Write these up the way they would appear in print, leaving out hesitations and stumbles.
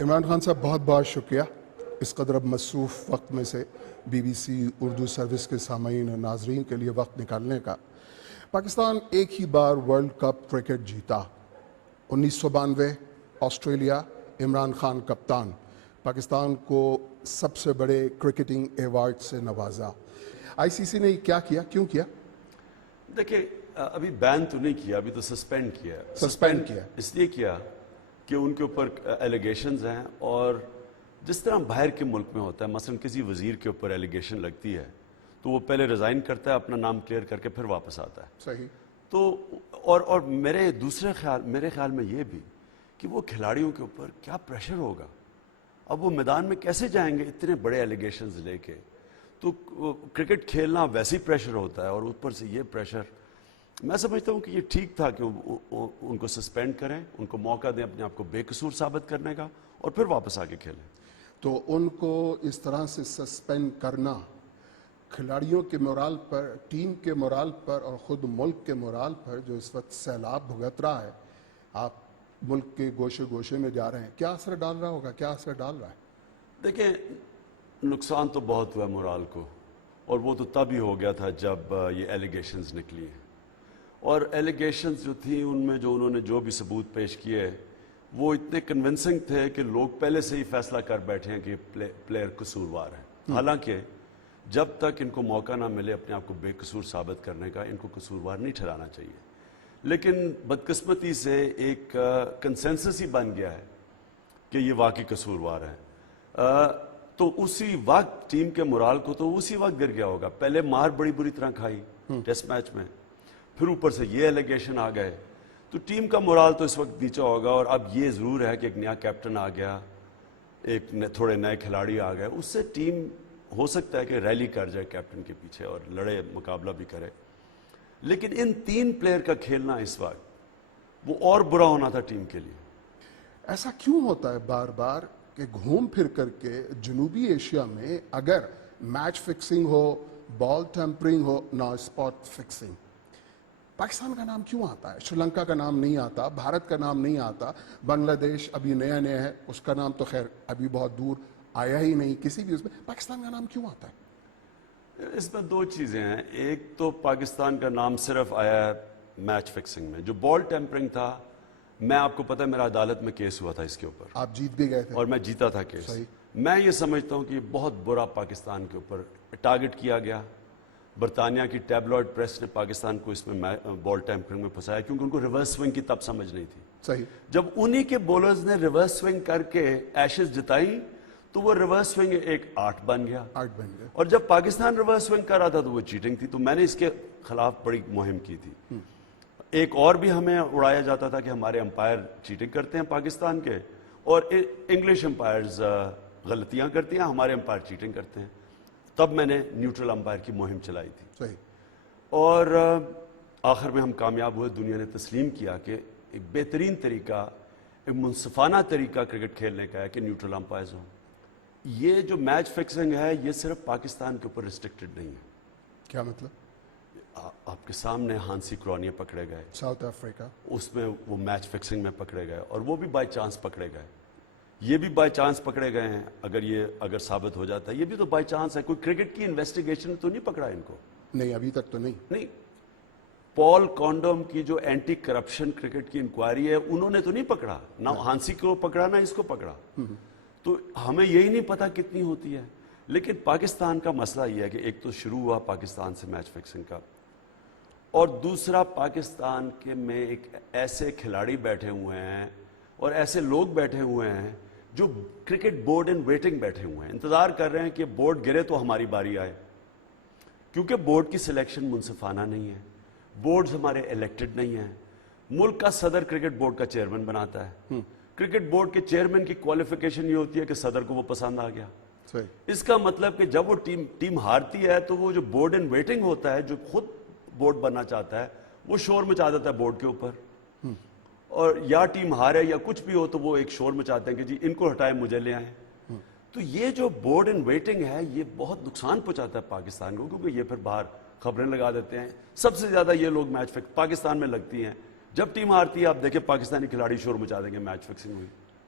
عمران خان صاحب بہت بہت شکریہ اس قدر اب مصروف وقت میں سے B B C Urdu service کے سامعین اور ناظرین کے لیے وقت نکالنے کا۔ پاکستان ایک ہی بار ورلڈ کپ کرکٹ جیتا، 1992 آسٹریلیا، عمران خان کپتان، پاکستان کو سب سے بڑے کرکٹنگ ایوارڈ سے نوازا۔ آئی سی سی نے کیا کیا، کیوں کیا؟ دیکھیں ابھی بین تو نہیں کیا، ابھی تو سسپینڈ کیا۔ سسپینڈ کیا اس لیے کیا کہ ان کے اوپر ایلیگیشنز ہیں، اور جس طرح باہر کے ملک میں ہوتا ہے، مثلا کسی وزیر کے اوپر ایلیگیشن لگتی ہے تو وہ پہلے ریزائن کرتا ہے، اپنا نام کلیئر کر کے پھر واپس آتا ہے۔ صحیح۔ تو اور میرے خیال میں یہ بھی کہ وہ کھلاڑیوں کے اوپر کیا پریشر ہوگا، اب وہ میدان میں کیسے جائیں گے اتنے بڑے ایلیگیشنز لے کے؟ تو کرکٹ کھیلنا ویسے ہی پریشر ہوتا ہے، اور اوپر سے یہ پریشر، میں سمجھتا ہوں کہ یہ ٹھیک تھا کہ ان کو سسپینڈ کریں، ان کو موقع دیں اپنے آپ کو بے قصور ثابت کرنے کا، اور پھر واپس آ کے کھیلیں۔ تو ان کو اس طرح سے سسپینڈ کرنا کھلاڑیوں کے مورال پر، ٹیم کے مورال پر، اور خود ملک کے مورال پر جو اس وقت سیلاب بھگت رہا ہے، آپ ملک کے گوشے گوشے میں جا رہے ہیں، کیا اثر ڈال رہا ہوگا، کیا اثر ڈال رہا ہے؟ دیکھیں نقصان تو بہت ہوا مورال کو، اور وہ تو تب ہی ہو گیا تھا جب یہ ایلیگیشنز نکلی ہیں، اور ایلیگیشنز جو تھیں ان میں جو انہوں نے جو بھی ثبوت پیش کیے وہ اتنے کنونسنگ تھے کہ لوگ پہلے سے ہی فیصلہ کر بیٹھے ہیں کہ پلیئر قصوروار ہے، حالانکہ جب تک ان کو موقع نہ ملے اپنے آپ کو بے قصور ثابت کرنے کا، ان کو قصوروار نہیں ٹھہرانا چاہیے۔ لیکن بدقسمتی سے ایک کنسنسس ہی بن گیا ہے کہ یہ واقعی قصوروار ہے، تو اسی وقت ٹیم کے مورال کو تو اسی وقت گر گیا ہوگا۔ پہلے مار بڑی بری طرح کھائی ٹیسٹ میچ میں، پھر اوپر سے یہ ایلیگیشن آ گئے، تو ٹیم کا مورال تو اس وقت نیچا ہوگا۔ اور اب یہ ضرور ہے کہ ایک نیا کیپٹن آ گیا، ایک تھوڑے نئے کھلاڑی آ گئے، اس سے ٹیم ہو سکتا ہے کہ ریلی کر جائے کیپٹن کے پیچھے اور لڑے، مقابلہ بھی کرے، لیکن ان تین پلیئر کا کھیلنا اس وقت وہ اور برا ہونا تھا ٹیم کے لیے۔ ایسا کیوں ہوتا ہے بار بار کہ گھوم پھر کر کے جنوبی ایشیا میں اگر میچ فکسنگ ہو، بال ٹیمپرنگ ہو، نہ اسپاٹ فکسنگ، پاکستان کا نام کیوں آتا ہے؟ سری لنکا کا نام نہیں آتا، بھارت کا نام نہیں آتا، بنگلہ دیش ابھی نیا نیا ہے، اس کا نام تو خیر ابھی بہت دور آیا ہی نہیں کسی بھی اس میں، پاکستان کا نام کیوں آتا ہے؟ اس میں دو چیزیں ہیں، ایک تو پاکستان کا نام صرف آیا ہے میچ فکسنگ میں، جو بال ٹیمپرنگ تھا، میں آپ کو پتہ ہے میرا عدالت میں کیس ہوا تھا اس کے اوپر، آپ جیت بھی گئے تھے اور میں جیتا تھا کیس۔ صحیح۔ میں یہ سمجھتا ہوں کہ یہ بہت برا پاکستان کے اوپر ٹارگٹ کیا گیا۔ برطانیہ کی ٹیبلوئڈ پریس نے پاکستان کو اس میں بال ٹیمپرنگ میں پھنسایا، کیونکہ ان کو ریورس سوئنگ کی تب سمجھ نہیں تھی۔ صحیح۔ جب انہی کے بولرز نے ریورس سوئنگ کر کے ایشز جتائی تو وہ ریورس سوئنگ ایک آرٹ بن گیا، اور جب پاکستان ریورس سوئنگ کر رہا تھا تو وہ چیٹنگ تھی، تو میں نے اس کے خلاف بڑی مہم کی تھی۔ ایک اور بھی ہمیں اڑایا جاتا تھا کہ ہمارے امپائر چیٹنگ کرتے ہیں پاکستان کے، اور انگلش امپائرز غلطیاں کرتی ہیں، ہمارے امپائر چیٹنگ کرتے ہیں، تب میں نے نیوٹرل امپائر کی مہم چلائی تھی۔ صحیح۔ اور آخر میں ہم کامیاب ہوئے، دنیا نے تسلیم کیا کہ ایک بہترین طریقہ، ایک منصفانہ طریقہ کرکٹ کھیلنے کا ہے کہ نیوٹرل امپائرز ہوں۔ یہ جو میچ فکسنگ ہے یہ صرف پاکستان کے اوپر ریسٹرکٹڈ نہیں ہے۔ کیا مطلب؟ آپ کے سامنے ہانسی کرونیا پکڑے گئے ساؤتھ افریقہ، اس میں وہ میچ فکسنگ میں پکڑے گئے، اور وہ بھی بائی چانس پکڑے گئے، یہ بھی بائی چانس پکڑے گئے ہیں۔ اگر ثابت ہو جاتا ہے یہ بھی تو بائی چانس ہے، کوئی کرکٹ کی انویسٹیگیشن تو نہیں پکڑا ان کو؟ نہیں ابھی تک تو نہیں۔ پال کانڈوم کی جو اینٹی کرپشن کرکٹ کی انکوائری ہے انہوں نے تو نہیں پکڑا، نہ ہانسی کو پکڑا نہ اس کو پکڑا، تو ہمیں یہی نہیں پتا کتنی ہوتی ہے۔ لیکن پاکستان کا مسئلہ یہ ہے کہ ایک تو شروع ہوا پاکستان سے میچ فکسنگ کا، اور دوسرا پاکستان کے میں ایک ایسے کھلاڑی بیٹھے ہوئے ہیں اور ایسے لوگ بیٹھے ہوئے ہیں جو کرکٹ بورڈ ان ویٹنگ بیٹھے ہوئے ہیں، انتظار کر رہے ہیں کہ بورڈ گرے تو ہماری باری آئے، کیونکہ بورڈ کی سلیکشن منصفانہ نہیں ہے، بورڈز ہمارے الیکٹڈ نہیں ہیں، ملک کا صدر کرکٹ بورڈ کا چیئرمین بناتا ہے، کرکٹ بورڈ کے چیئرمین کی کوالیفیکیشن یہ ہوتی ہے کہ صدر کو وہ پسند آ گیا۔ اس کا مطلب کہ جب وہ ٹیم ہارتی ہے تو وہ جو بورڈ ان ویٹنگ ہوتا ہے، جو خود بورڈ بننا چاہتا ہے، وہ شور مچا دیتا ہے بورڈ کے اوپر، اور یا ٹیم ہارے یا کچھ بھی ہو تو وہ ایک شور مچاتے ہیں کہ جی ان کو ہٹائیں مجھے لے آئیں۔ تو یہ جو بورڈ ان ویٹنگ ہے یہ بہت نقصان پہنچاتا ہے پاکستان کو، کیونکہ یہ پھر باہر خبریں لگا دیتے ہیں۔ سب سے زیادہ یہ لوگ میچ پاکستان میں لگتی ہیں، جب ٹیم ہارتی ہے آپ دیکھیں پاکستانی کھلاڑی شور مچا دیں گے میچ فکسنگ ہوئی۔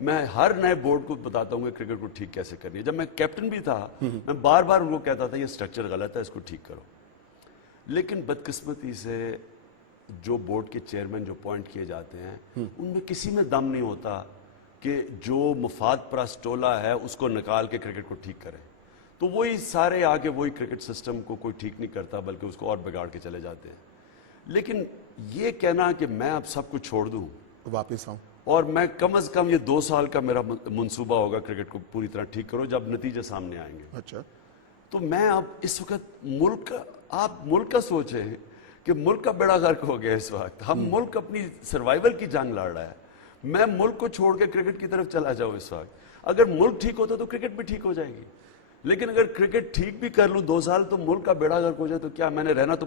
میں ہر نئے بورڈ کو بتاتا ہوں کہ کرکٹ کو ٹھیک کیسے کرنی ہے. جب میں کیپٹن بھی تھا میں بار بار ان کو کہتا تھا یہ سٹرکچر غلط ہے, اس کو ٹھیک کرو. لیکن بدقسمتی سے جو بورڈ کے چیئرمین جو اپوائنٹ کیے جاتے ہیں ان میں کسی میں دم نہیں ہوتا کہ جو مفاد پرست ٹولہ ہے اس کو نکال کے کرکٹ کو ٹھیک کرے. تو وہی سارے آگے وہی کرکٹ سسٹم کو کوئی ٹھیک نہیں کرتا بلکہ اس کو اور بگاڑ کے چلے جاتے ہیں. لیکن یہ کہنا کہ میں اب سب کچھ چھوڑ دوں واپس آؤں, اور میں کم از کم یہ 2 سال کا میرا منصوبہ ہوگا کرکٹ کو پوری طرح ٹھیک کرو جب نتیجے سامنے آئیں گے. اچھا, تو میں اب اس وقت آپ ملک کا سوچیں کہ ملک کا بیڑا غرق ہو گیا اس وقت. ہم ملک اپنی سروائیول کی جنگ لڑ رہا ہے. میں ملک کو چھوڑ کے کرکٹ کی طرف چلا جاؤں اس وقت. اگر ملک ٹھیک ہوتا تو کرکٹ بھی ٹھیک ہو جائے گی. لیکن اگر کرکٹ ٹھیک بھی کر لوں 2 سال تو ملک کا بیڑا غرق ہو جائے تو کیا میں نے رہنا. تو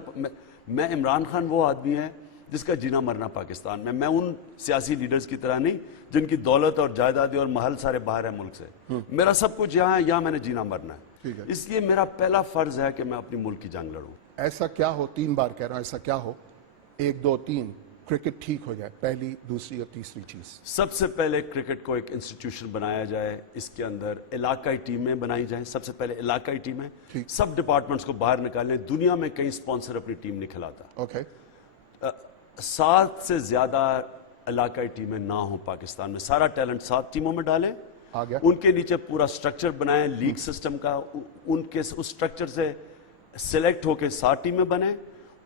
میں عمران خان وہ آدمی ہے جس کا جینا مرنا پاکستان میں. میں ان سیاسی لیڈرز کی طرح نہیں جن کی دولت اور جائیدادیں اور محل سارے باہر ہیں ملک سے. میرا سب کچھ یہاں ہے, یہاں میں نے جینا مرنا ہے. اس لیے میرا پہلا فرض ہے کہ میں اپنی ملک کی جنگ لڑوں. ایسا کیا ہو, 3 بار کہہ رہا ہوں, ایسا کیا ہو 1 2 3 کرکٹ ٹھیک ہو جائے, پہلی دوسری اور تیسری چیز. سب سے پہلے کرکٹ کو ایک انسٹیٹیوشن بنایا جائے, اس کے اندر علاقائی ٹیمیں بنائی جائیں. سب سے پہلے علاقائی ٹیمیں, سب ڈپارٹمنٹس کو باہر نکالیں. دنیا میں کئی اسپانسر اپنی ٹیم نہیں کھلاتا. اوکے, 7 سے زیادہ علاقائی ٹیمیں نہ ہوں پاکستان میں. سارا ٹیلنٹ 7 ٹیموں میں ڈالیں, آ گیا. ان کے نیچے پورا سٹرکچر بنائیں لیگ سسٹم کا. ان کے اس سٹرکچر سے سلیکٹ ہو کے 7 ٹیمیں بنیں,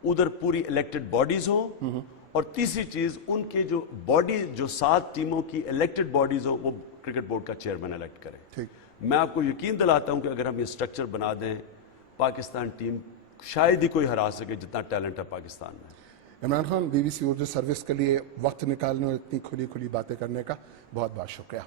ادھر پوری الیکٹڈ باڈیز ہوں. اور تیسری چیز, ان کی جو باڈی جو 7 ٹیموں کی الیکٹڈ باڈیز ہوں وہ کرکٹ بورڈ کا چیئرمین الیکٹ کرے. ٹھیک, میں آپ کو یقین دلاتا ہوں کہ اگر ہم یہ سٹرکچر بنا دیں پاکستان ٹیم شاید ہی کوئی ہرا سکے جتنا ٹیلنٹ ہے پاکستان میں. عمران خان, BBC اردو سروس کے لیے وقت نکالنے اور اتنی کھلی باتیں کرنے کا بہت بہت شکریہ.